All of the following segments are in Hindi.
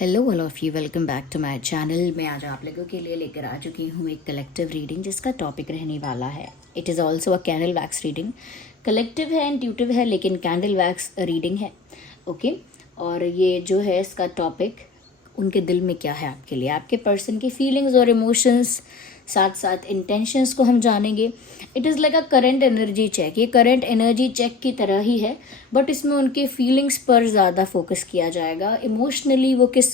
Hello all of you, welcome back to my channel. मैं आज आप लोगों के लिए लेकर आ चुकी हूँ एक कलेक्टिव रीडिंग जिसका टॉपिक रहने वाला है it is also a candle wax reading. Collective है, इंट्यूटिव है, लेकिन कैंडल वैक्स रीडिंग है। ओके और ये जो है इसका टॉपिक उनके दिल में क्या है आपके लिए, आपके पर्सन की फीलिंग्स और इमोशंस, साथ साथ इंटेंशंस को हम जानेंगे। It is like a current energy check. ये करंट एनर्जी चेक की तरह ही है, बट इसमें उनके फीलिंग्स पर ज़्यादा फोकस किया जाएगा। इमोशनली वो किस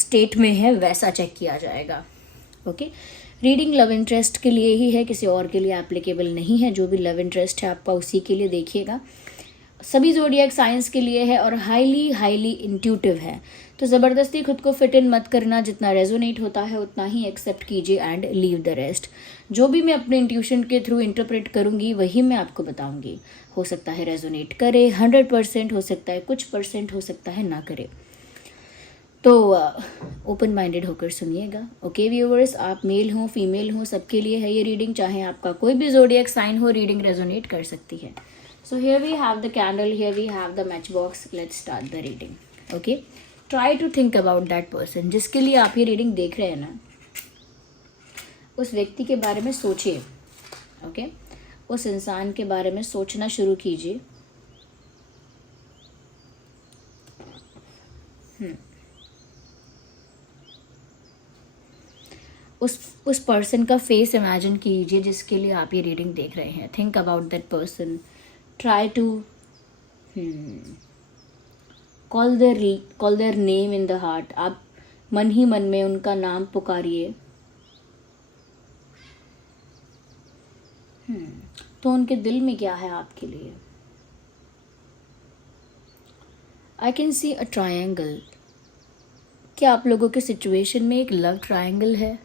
स्टेट में है वैसा चेक किया जाएगा। ओके रीडिंग लव इंटरेस्ट के लिए ही है, किसी और के लिए एप्लीकेबल नहीं है। जो भी लव इंटरेस्ट है आपका उसी के लिए देखिएगा। सभी ज़ोडिएक साइंस के लिए है और हाईली हाईली इंट्यूटिव है। तो ज़बरदस्ती खुद को फिट इन मत करना, जितना रेजोनेट होता है उतना ही एक्सेप्ट कीजिए एंड लीव द रेस्ट। जो भी मैं अपने इंट्यूशन के थ्रू इंटरप्रेट करूँगी वही मैं आपको बताऊँगी। हो सकता है रेजोनेट करे 100%, हो सकता है कुछ परसेंट, हो सकता है ना करे। तो ओपन माइंडेड होकर सुनिएगा। ओके व्यूअर्स, आप मेल हो फीमेल हो सबके लिए है ये रीडिंग। चाहे आपका कोई भी ज़ोडिएक साइन हो, रीडिंग रेजोनेट कर सकती है। So here we have the candle, here we have the matchbox. Let's start the reading. Okay, try to think about that person जिसके लिए आप ये रीडिंग देख रहे हैं ना, उस व्यक्ति के बारे में सोचिए। ओके उस इंसान के बारे में सोचना शुरू कीजिए। उस पर्सन का फेस इमेजिन कीजिए जिसके लिए आप ये रीडिंग देख रहे हैं। Think about that person. Try to call their name in the heart. आप मन ही मन में उनका नाम पुकारिए। तो उनके दिल में क्या है आपके लिए? I can see a triangle. क्या आप लोगों के सिचुएशन में एक लव ट्रायंगल है?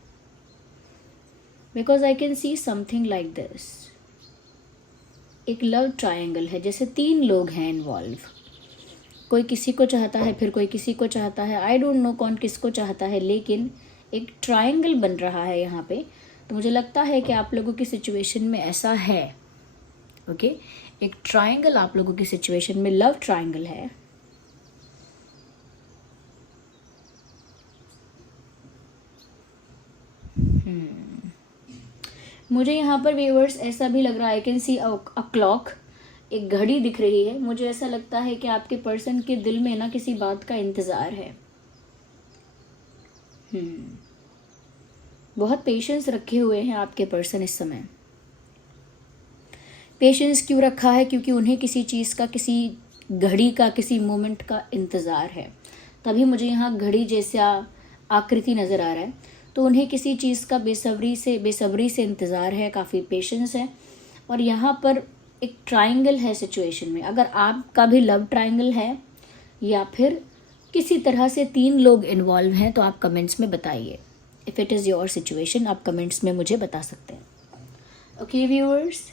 Because I can see something like this. एक लव ट्रायंगल है, जैसे 3 लोग हैं इन्वॉल्व। कोई किसी को चाहता है, फिर कोई किसी को चाहता है। आई डोंट नो कौन किसको चाहता है, लेकिन एक ट्रायंगल बन रहा है यहाँ पे। तो मुझे लगता है कि आप लोगों की सिचुएशन में ऐसा है। ओके एक ट्रायंगल आप लोगों की सिचुएशन में लव ट्रायंगल है। मुझे यहाँ पर व्यूअर्स ऐसा भी लग रहा है, I can see a clock, एक घड़ी दिख रही है। मुझे ऐसा लगता है कि आपके पर्सन के दिल में ना किसी बात का इंतज़ार है। बहुत पेशेंस रखे हुए हैं आपके पर्सन इस समय। पेशेंस क्यों रखा है? क्योंकि उन्हें किसी चीज़ का, किसी घड़ी का, किसी मोमेंट का इंतज़ार है। तभी मुझे यहाँ घड़ी जैसा आकृति नज़र आ रहा है। तो उन्हें किसी चीज़ का बेसब्री से इंतज़ार है, काफ़ी पेशेंस है। और यहाँ पर एक ट्रायंगल है सिचुएशन में। अगर आपका भी लव ट्रायंगल है या फिर किसी तरह से 3 लोग इन्वॉल्व हैं तो आप कमेंट्स में बताइए। If it is your situation आप कमेंट्स में मुझे बता सकते हैं। ओके व्यूअर्स,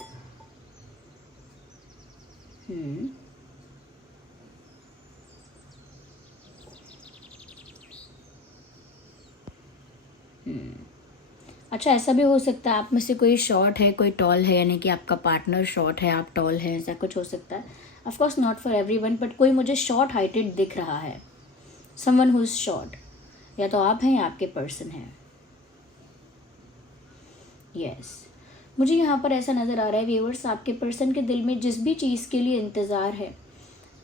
अच्छा ऐसा भी हो सकता है आप में से कोई शॉर्ट है, कोई टॉल है, यानी कि आपका पार्टनर शॉर्ट है, आप टॉल हैं, ऐसा कुछ हो सकता है। Of course not for everyone, but कोई मुझे शॉर्ट हाइटेड दिख रहा है। समवन हु इज शॉर्ट, या तो आप हैं या आपके पर्सन हैं। यस मुझे यहाँ पर ऐसा नज़र आ रहा है व्यूअर्स, आपके पर्सन के दिल में जिस भी चीज़ के लिए इंतज़ार है,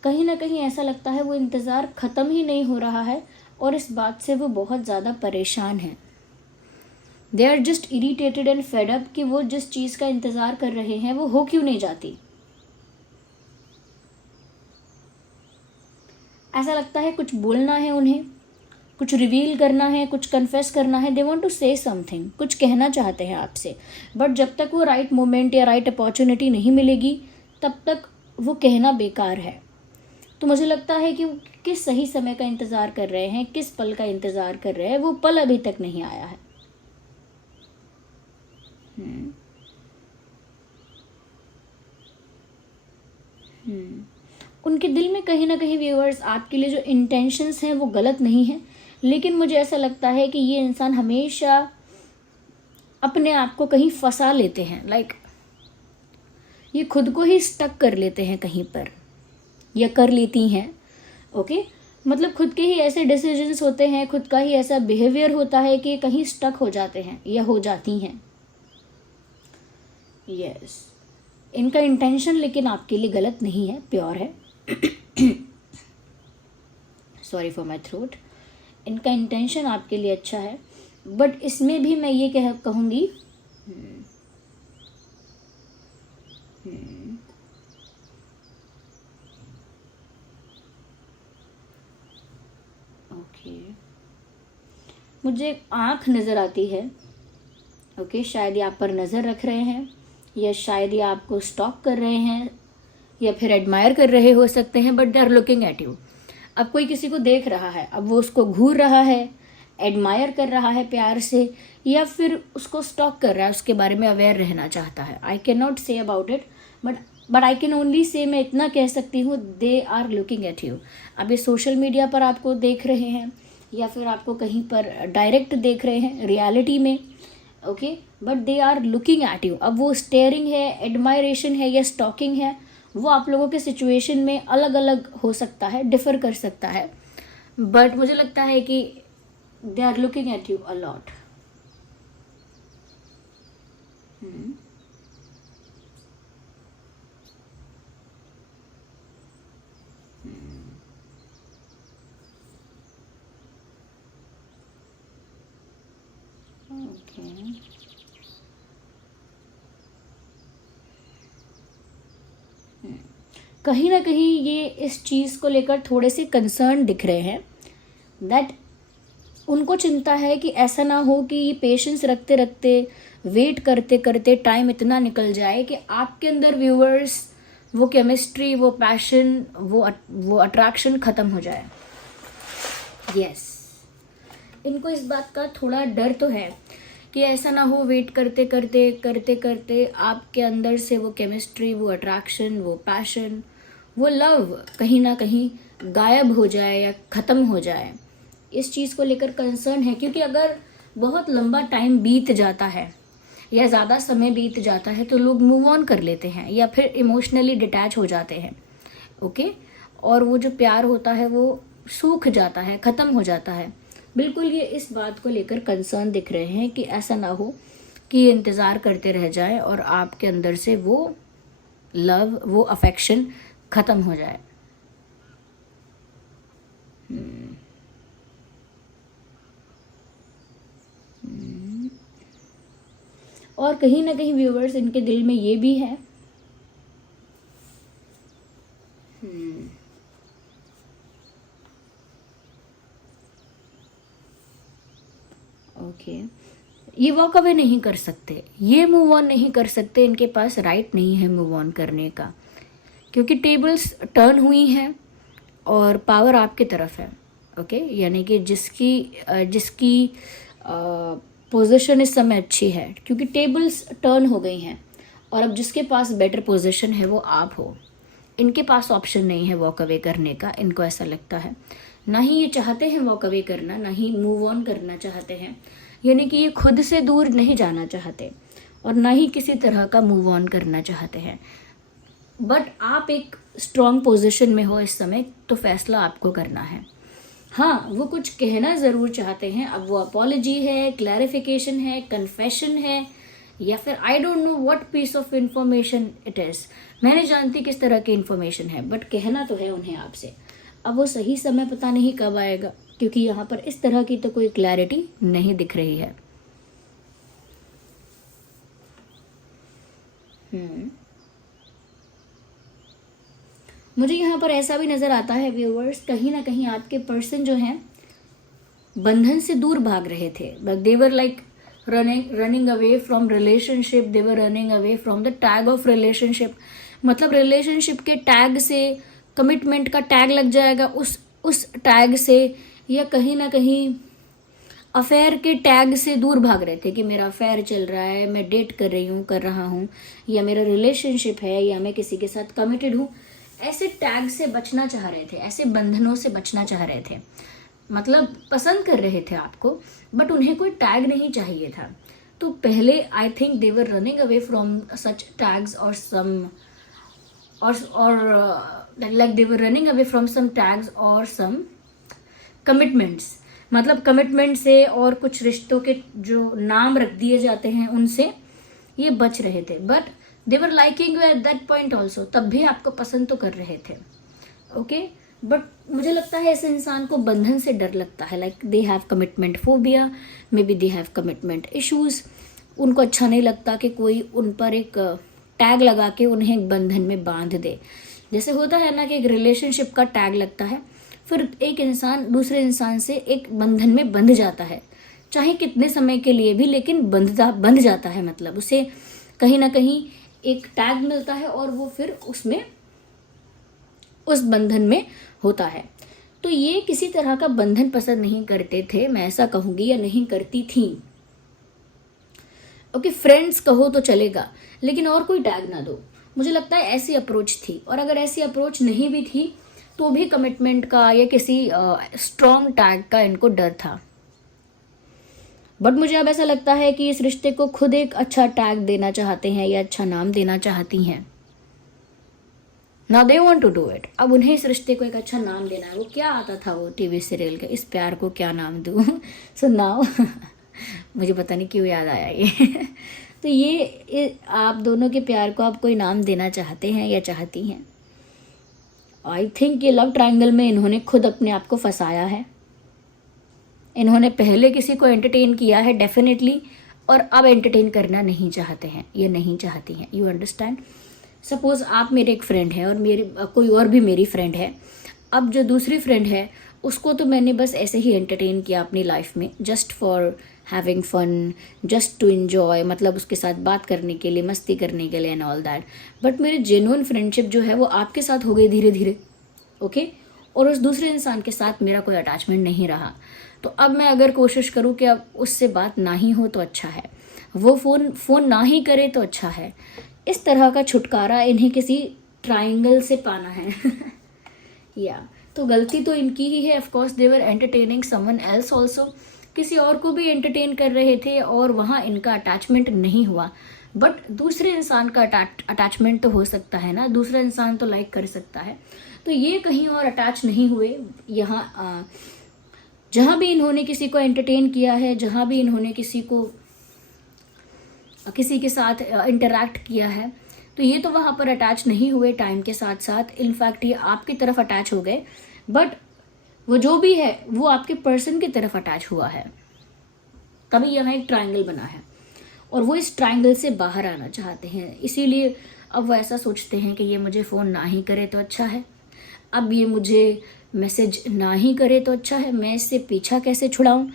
कहीं ना कहीं ऐसा लगता है वो इंतज़ार ख़त्म ही नहीं हो रहा है और इस बात से वो बहुत ज़्यादा परेशान है। They are just irritated and fed up कि वो जिस चीज़ का इंतज़ार कर रहे हैं वो हो क्यों नहीं जाती। ऐसा लगता है कुछ बोलना है उन्हें, कुछ रिवील करना है, कुछ कन्फेस करना है। They want to say something, कुछ कहना चाहते हैं आपसे, बट जब तक वो राइट मोमेंट या राइट अपॉर्चुनिटी नहीं मिलेगी तब तक वो कहना बेकार है। तो मुझे लगता है कि किस सही समय का इंतज़ार कर रहे हैं, किस पल का इंतज़ार कर रहे हैं, वो पल अभी तक नहीं आया है। उनके दिल में कहीं ना कहीं व्यूअर्स आपके लिए जो इंटेंशंस हैं वो गलत नहीं है, लेकिन मुझे ऐसा लगता है कि ये इंसान हमेशा अपने आप को कहीं फंसा लेते हैं। लाइक ये खुद को ही स्टक कर लेते हैं कहीं पर, या कर लेती हैं। ओके मतलब खुद के ही ऐसे डिसीजंस होते हैं, खुद का ही ऐसा बिहेवियर होता है कि कहीं स्टक हो जाते हैं या हो जाती हैं। यस, इनका इंटेंशन लेकिन आपके लिए गलत नहीं है, प्योर है। Sorry for my throat. इनका इंटेंशन आपके लिए अच्छा है, बट इसमें भी मैं ये कहूँगी ओके, मुझे आँख नज़र आती है। ओके, शायद ये आप पर नज़र रख रहे हैं, या शायद ये आपको स्टॉक कर रहे हैं, या फिर एडमायर कर रहे हो सकते हैं, but they are looking at you. अब कोई किसी को देख रहा है, अब वो उसको घूर रहा है, एडमायर कर रहा है प्यार से, या फिर उसको स्टॉक कर रहा है, उसके बारे में अवेयर रहना चाहता है। I can not say about it, but I can only say, मैं इतना कह सकती हूँ, they are looking at you. अब ये सोशल मीडिया पर आपको देख रहे हैं, या फिर आपको कहीं पर डायरेक्ट देख रहे हैं रियलिटी में, okay, but they are looking at you. अब वो स्टेयरिंग है, एडमायरेशन है, या स्टॉकिंग है, वो आप लोगों के सिचुएशन में अलग अलग हो सकता है, डिफर कर सकता है, बट मुझे लगता है कि they are looking at you a lot. Okay, कहीं ना कहीं ये इस चीज़ को लेकर थोड़े से कंसर्न दिख रहे हैं, दैट उनको चिंता है कि ऐसा ना हो कि ये पेशेंस रखते रखते, वेट करते करते टाइम इतना निकल जाए कि आपके अंदर व्यूअर्स वो केमिस्ट्री, वो पैशन, वो अट्रैक्शन ख़त्म हो जाए। यस, इनको इस बात का थोड़ा डर तो है कि ऐसा ना हो, वेट करते करते करते करते आपके अंदर से वो केमिस्ट्री, वो अट्रैक्शन, वो पैशन, वो लव कहीं ना कहीं गायब हो जाए या ख़त्म हो जाए। इस चीज़ को लेकर कंसर्न है, क्योंकि अगर बहुत लंबा टाइम बीत जाता है या ज़्यादा समय बीत जाता है तो लोग मूव ऑन कर लेते हैं, या फिर इमोशनली डिटैच हो जाते हैं। ओके, और वो जो प्यार होता है वो सूख जाता है, ख़त्म हो जाता है। बिल्कुल ये इस बात को लेकर कंसर्न दिख रहे हैं कि ऐसा ना हो कि ये इंतज़ार करते रह जाए और आपके अंदर से वो लव, वो अफेक्शन ख़त्म हो जाए। और कहीं ना कहीं व्यूअर्स, इनके दिल में ये भी है, ओके, ये वॉक अवे नहीं कर सकते, ये मूव ऑन नहीं कर सकते, इनके पास राइट नहीं है मूव ऑन करने का, क्योंकि टेबल्स टर्न हुई हैं और पावर आपकी तरफ है। ओके, यानी कि जिसकी पोजीशन इस समय अच्छी है, क्योंकि टेबल्स टर्न हो गई हैं, और अब जिसके पास बेटर पोजीशन है वो आप हो। इनके पास ऑप्शन नहीं है वॉक अवे करने का, इनको ऐसा लगता है, ना ही ये चाहते हैं वॉक अवे करना, ना ही मूव ऑन करना चाहते हैं, यानी कि ये खुद से दूर नहीं जाना चाहते और ना ही किसी तरह का मूव ऑन करना चाहते हैं। बट आप एक स्ट्रॉन्ग पोजीशन में हो इस समय, तो फैसला आपको करना है। हाँ, वो कुछ कहना ज़रूर चाहते हैं, अब वो अपॉलॉजी है, क्लैरिफिकेशन है, कन्फेशन है, या फिर I don't know what piece of information it is. मैं नहीं जानती किस तरह की इंफॉर्मेशन है, बट कहना तो है उन्हें आपसे। अब वो सही समय पता नहीं कब आएगा, क्योंकि यहाँ पर इस तरह की तो कोई क्लैरिटी नहीं दिख रही है। मुझे यहाँ पर ऐसा भी नज़र आता है व्यूअर्स, कहीं ना कहीं आपके पर्सन जो हैं बंधन से दूर भाग रहे थे, but they were like running away from relationship, they were running away from the tag of relationship. मतलब रिलेशनशिप के टैग से, कमिटमेंट का टैग लग जाएगा उस टैग से, या कहीं ना कहीं अफेयर के टैग से दूर भाग रहे थे कि मेरा अफेयर चल रहा है, मैं डेट कर रहा हूँ, या मेरा रिलेशनशिप है, या मैं किसी के साथ कमिटेड हूँ। ऐसे टैग से बचना चाह रहे थे, ऐसे बंधनों से बचना चाह रहे थे। मतलब पसंद कर रहे थे आपको, बट उन्हें कोई टैग नहीं चाहिए था। तो पहले I think they were running away from such tags और सम और like they were running away from some tags और सम कमिटमेंट्स, मतलब कमिटमेंट से और कुछ रिश्तों के जो नाम रख दिए जाते हैं उनसे ये बच रहे थे, but they were liking you at that point also, तब भी आपको पसंद तो कर रहे थे, ओके। बट मुझे लगता है ऐसे इंसान को बंधन से डर लगता है, like they have commitment phobia, may be they have commitment issues. उनको अच्छा नहीं लगता कि कोई उन पर एक टैग लगा के उन्हें एक बंधन में बांध दे। जैसे होता है ना कि एक रिलेशनशिप का टैग लगता है, फिर एक इंसान दूसरे इंसान से एक बंधन में बंध जाता है, चाहे कितने समय के लिए भी, लेकिन बंध जाता है, मतलब उसे कहीं ना कहीं एक टैग मिलता है और वो फिर उसमें उस बंधन में होता है। तो ये किसी तरह का बंधन पसंद नहीं करते थे, मैं ऐसा कहूंगी, या नहीं करती थी, ओके। फ्रेंड्स कहो तो चलेगा, लेकिन और कोई टैग ना दो। मुझे लगता है ऐसी अप्रोच थी, और अगर ऐसी अप्रोच नहीं भी थी तो भी कमिटमेंट का या किसी स्ट्रॉन्ग टैग का इनको डर था। बट मुझे अब ऐसा लगता है कि इस रिश्ते को खुद एक अच्छा टैग देना चाहते हैं या अच्छा नाम देना चाहती हैं। Now they want to do it. अब उन्हें इस रिश्ते को एक अच्छा नाम देना है। वो क्या आता था वो टीवी सीरियल का, इस प्यार को क्या नाम दूँ सो नाउ मुझे पता नहीं क्यों याद आया ये तो ये आप दोनों के प्यार को आप कोई नाम देना चाहते हैं या चाहती हैं? आई थिंक ये लव ट्रायंगल में इन्होंने खुद अपने आप को फंसाया है। इन्होंने पहले किसी को एंटरटेन किया है डेफिनेटली, और अब एंटरटेन करना नहीं चाहते हैं, ये नहीं चाहती हैं। You understand? सपोज आप मेरे एक फ्रेंड है और मेरे कोई और भी मेरी फ्रेंड है। अब जो दूसरी फ्रेंड है उसको तो मैंने बस ऐसे ही एंटरटेन किया अपनी लाइफ में, just for having fun, just to enjoy, मतलब उसके साथ बात करने के लिए, मस्ती करने के लिए एंड ऑल दैट। बट मेरी जेन्युइन फ्रेंडशिप जो है वो आपके साथ हो गई धीरे धीरे, ओके। और उस दूसरे इंसान के साथ मेरा कोई अटैचमेंट नहीं रहा। तो अब मैं अगर कोशिश करूँ कि अब उससे बात ना ही हो तो अच्छा है, वो फ़ोन ना ही करे तो अच्छा है। इस तरह का छुटकारा इन्हें किसी ट्रायंगल से पाना है या तो गलती तो इनकी ही है। Of course they were entertaining someone else also, किसी और को भी एंटरटेन कर रहे थे और वहाँ इनका अटैचमेंट नहीं हुआ। बट दूसरे इंसान का अटैचमेंट तो हो सकता है ना, दूसरा इंसान तो लाइक कर सकता है। तो ये कहीं और अटैच नहीं हुए। यहाँ जहाँ भी इन्होंने किसी को एंटरटेन किया है, जहाँ भी इन्होंने किसी के साथ इंटरैक्ट किया है, तो ये तो वहाँ पर अटैच नहीं हुए टाइम के साथ साथ। इनफैक्ट ये आपकी तरफ अटैच हो गए, बट वो जो भी है वो आपके पर्सन की तरफ अटैच हुआ है, तभी यहाँ एक ट्रायंगल बना है। और वो इस ट्रायंगल से बाहर आना चाहते हैं, इसीलिए अब वो ऐसा सोचते हैं कि ये मुझे फ़ोन ना ही करे तो अच्छा है, अब ये मुझे मैसेज ना ही करे तो अच्छा है, मैं इससे पीछा कैसे छुड़ाऊँ।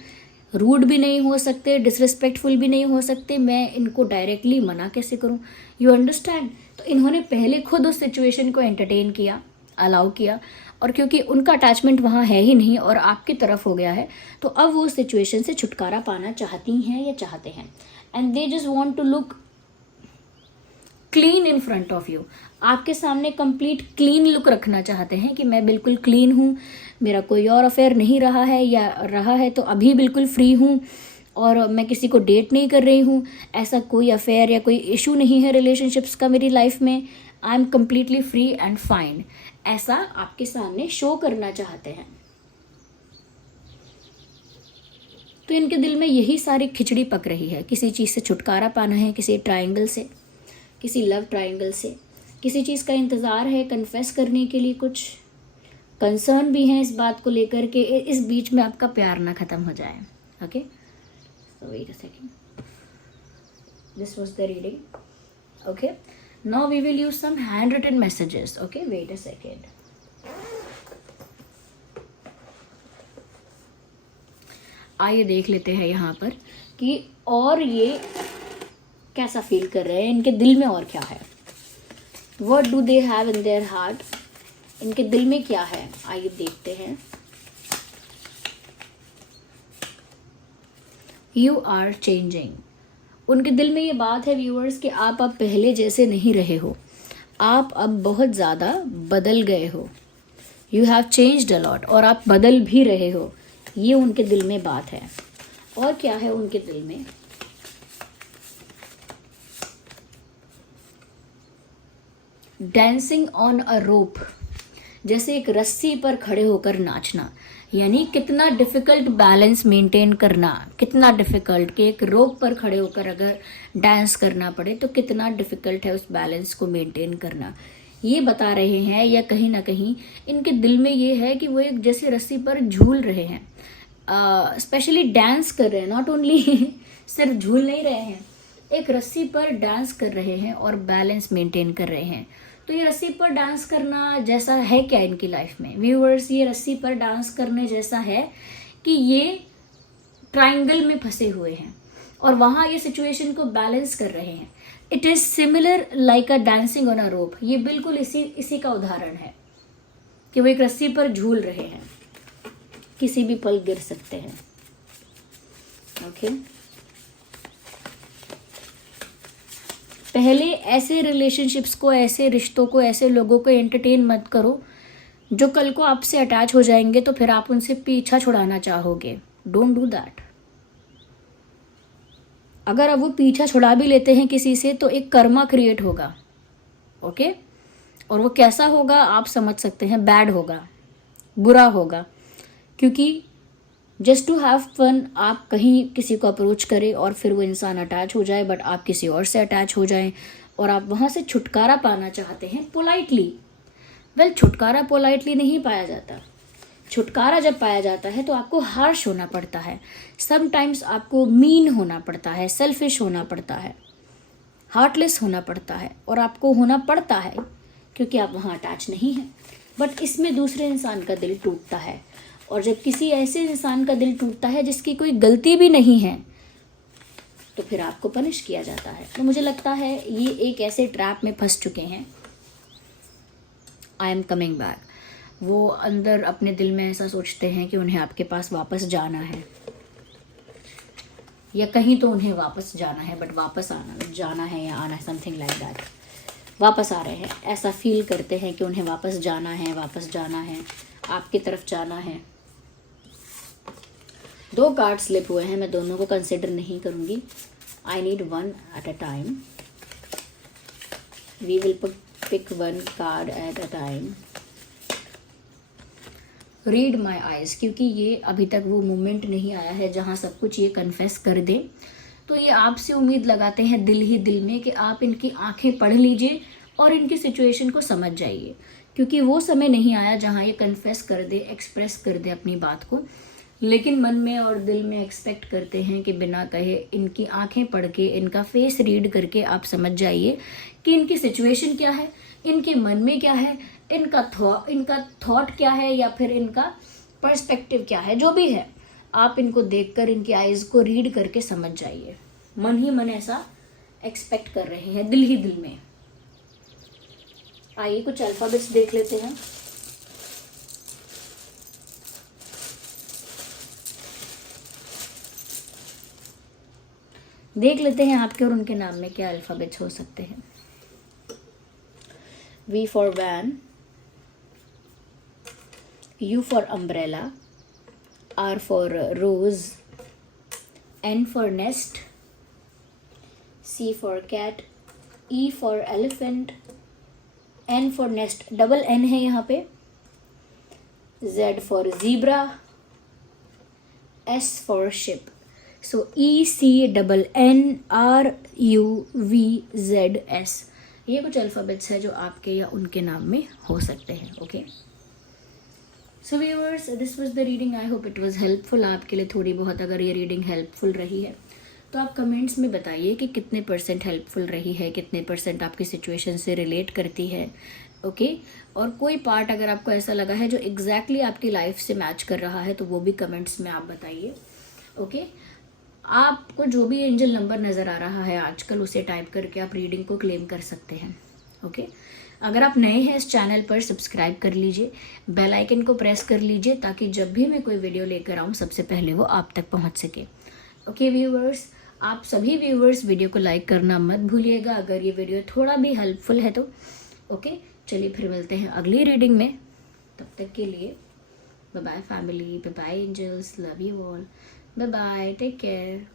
रूड भी नहीं हो सकते, डिसरिस्पेक्टफुल भी नहीं हो सकते, मैं इनको डायरेक्टली मना कैसे करूं। You understand? तो इन्होंने पहले खुद उस सिचुएशन को एंटरटेन किया, अलाउ किया, और क्योंकि उनका अटैचमेंट वहाँ है ही नहीं और आपकी तरफ हो गया है, तो अब वो उस सिचुएशन से छुटकारा पाना चाहती हैं या चाहते हैं। And they just want to look clean in front of you. आपके सामने कंप्लीट क्लीन लुक रखना चाहते हैं कि मैं बिल्कुल क्लीन हूँ, मेरा कोई और अफेयर नहीं रहा है, या रहा है तो अभी बिल्कुल फ्री हूँ, और मैं किसी को डेट नहीं कर रही हूँ, ऐसा कोई अफेयर या कोई इशू नहीं है रिलेशनशिप्स का मेरी लाइफ में, I am completely free and fine, ऐसा आपके सामने शो करना चाहते हैं। तो इनके दिल में यही सारी खिचड़ी पक रही है, किसी चीज़ से छुटकारा पाना है, किसी ट्रायंगल से, किसी लव ट्रायंगल से, किसी चीज़ का इंतज़ार है कन्फेस करने के लिए, कुछ कंसर्न भी है इस बात को लेकर के इस बीच में आपका प्यार ना ख़त्म हो जाए। Okay, so wait a second, this was the reading. Okay, now we will use some hand written messages. Okay, wait a second. आइए देख लेते हैं यहाँ पर कि और ये कैसा फील कर रहे हैं, इनके दिल में और क्या है। What do they have in their heart? इनके दिल में क्या है, आइए देखते हैं। You are changing। उनके दिल में ये बात है व्यूअर्स कि आप अब पहले जैसे नहीं रहे हो, आप अब बहुत ज़्यादा बदल गए हो। You have changed a lot, और आप बदल भी रहे हो, ये उनके दिल में बात है। और क्या है उनके दिल में? डांसिंग ऑन अ रोप, जैसे एक रस्सी पर खड़े होकर नाचना, यानी कितना डिफिकल्ट बैलेंस मेंटेन करना, कितना डिफिकल्ट कि एक रोप पर खड़े होकर अगर डांस करना पड़े तो कितना डिफिकल्ट है उस बैलेंस को मेंटेन करना, ये बता रहे हैं। या कहीं ना कहीं इनके दिल में ये है कि वो एक जैसी रस्सी पर झूल रहे हैं, स्पेशली डांस कर रहे हैं, नॉट ओनली सिर्फ झूल नहीं रहे हैं, एक रस्सी पर डांस कर रहे हैं और बैलेंस मेंटेन कर रहे हैं। तो ये रस्सी पर डांस करना जैसा है क्या इनकी लाइफ में व्यूअर्स, ये रस्सी पर डांस करने जैसा है कि ये ट्रायंगल में फंसे हुए हैं और वहाँ ये सिचुएशन को बैलेंस कर रहे हैं। It is similar like a dancing on a rope. ये बिल्कुल इसी का उदाहरण है कि वो एक रस्सी पर झूल रहे हैं, किसी भी पल गिर सकते हैं। ओके पहले ऐसे रिलेशनशिप्स को, ऐसे रिश्तों को, ऐसे लोगों को एंटरटेन मत करो जो कल को आपसे अटैच हो जाएंगे तो फिर आप उनसे पीछा छुड़ाना चाहोगे। Don't do that. अगर अब वो पीछा छुड़ा भी लेते हैं किसी से तो एक कर्मा क्रिएट होगा, ओके और वो कैसा होगा आप समझ सकते हैं, बैड होगा, बुरा होगा। क्योंकि जस्ट टू हैव फन आप कहीं किसी को अप्रोच करें और फिर वो इंसान अटैच हो जाए, बट आप किसी और से अटैच हो जाएं और आप वहाँ से छुटकारा पाना चाहते हैं पोलाइटली। वेल छुटकारा पोलाइटली नहीं पाया जाता। छुटकारा जब पाया जाता है तो आपको हार्श होना पड़ता है, समटाइम्स आपको मीन होना पड़ता है, सेल्फिश होना पड़ता है, हार्टलेस होना पड़ता है, और आपको होना पड़ता है क्योंकि आप वहाँ अटैच नहीं हैं। बट इसमें दूसरे इंसान का दिल टूटता है, और जब किसी ऐसे इंसान का दिल टूटता है जिसकी कोई गलती भी नहीं है तो फिर आपको पनिश किया जाता है। तो मुझे लगता है ये एक ऐसे ट्रैप में फंस चुके हैं। I am coming back. वो अंदर अपने दिल में ऐसा सोचते हैं कि उन्हें आपके पास वापस जाना है, या कहीं तो उन्हें वापस जाना है, बट वापस जाना है या आना है, समथिंग लाइक दैट। वापस आ रहे हैं, ऐसा फील करते हैं कि उन्हें वापस जाना है, वापस जाना है, आपकी तरफ जाना है। 2 कार्ड स्लिप हुए हैं, मैं दोनों को कंसिडर नहीं करूँगी। I need 1 at a time. We will pick 1 card at a time. Read my eyes, क्योंकि ये अभी तक वो मोमेंट नहीं आया है जहाँ सब कुछ ये कन्फेस कर दे। तो ये आपसे उम्मीद लगाते हैं दिल ही दिल में कि आप इनकी आंखें पढ़ लीजिए और इनकी सिचुएशन को समझ जाइए, क्योंकि वो समय नहीं आया जहाँ ये कन्फेस कर दे, एक्सप्रेस कर दे अपनी बात को। लेकिन मन में और दिल में एक्सपेक्ट करते हैं कि बिना कहे इनकी आंखें पढ़ के, इनका फेस रीड करके आप समझ जाइए कि इनकी सिचुएशन क्या है, इनके मन में क्या है, इनका थॉट क्या है, या फिर इनका पर्सपेक्टिव क्या है। जो भी है आप इनको देखकर, इनकी आइज़ को रीड करके समझ जाइए। मन ही मन ऐसा एक्सपेक्ट कर रहे हैं, दिल ही दिल में। आइए कुछ अल्फाबेट्स देख लेते हैं। देख लेते हैं आपके और उनके नाम में क्या अल्फाबेट्स हो सकते हैं। V for van, U for umbrella, R for rose, N for nest, C for cat, E for elephant, N for nest, double N है यहाँ पे, Z for zebra, S for ship. So ECNNRUVZS, ये कुछ अल्फ़ाबेट्स है जो आपके या उनके नाम में हो सकते हैं। Okay so viewers, this was the reading. I hope it was helpful आपके लिए थोड़ी बहुत। अगर ये रीडिंग हेल्पफुल रही है तो आप कमेंट्स में बताइए कि कितने % हेल्पफुल रही है, कितने % आपकी सिचुएशन से रिलेट करती है। ओके और कोई पार्ट अगर आपको ऐसा लगा है जो एग्जैक्टली आपकी लाइफ से मैच कर रहा है तो वो भी कमेंट्स में आप बताइए। ओके आपको जो भी एंजल नंबर नज़र आ रहा है आजकल, उसे टाइप करके आप रीडिंग को क्लेम कर सकते हैं। ओके अगर आप नए हैं इस चैनल पर, सब्सक्राइब कर लीजिए, बेल आइकन को प्रेस कर लीजिए ताकि जब भी मैं कोई वीडियो लेकर आऊँ सबसे पहले वो आप तक पहुँच सके। ओके व्यूअर्स, आप सभी व्यूअर्स वीडियो को लाइक करना मत भूलिएगा अगर ये वीडियो थोड़ा भी हेल्पफुल है तो। ओके चलिए फिर मिलते हैं अगली रीडिंग में। तब तक के लिए bye bye family, bye bye angels, love you all, bye bye, take care.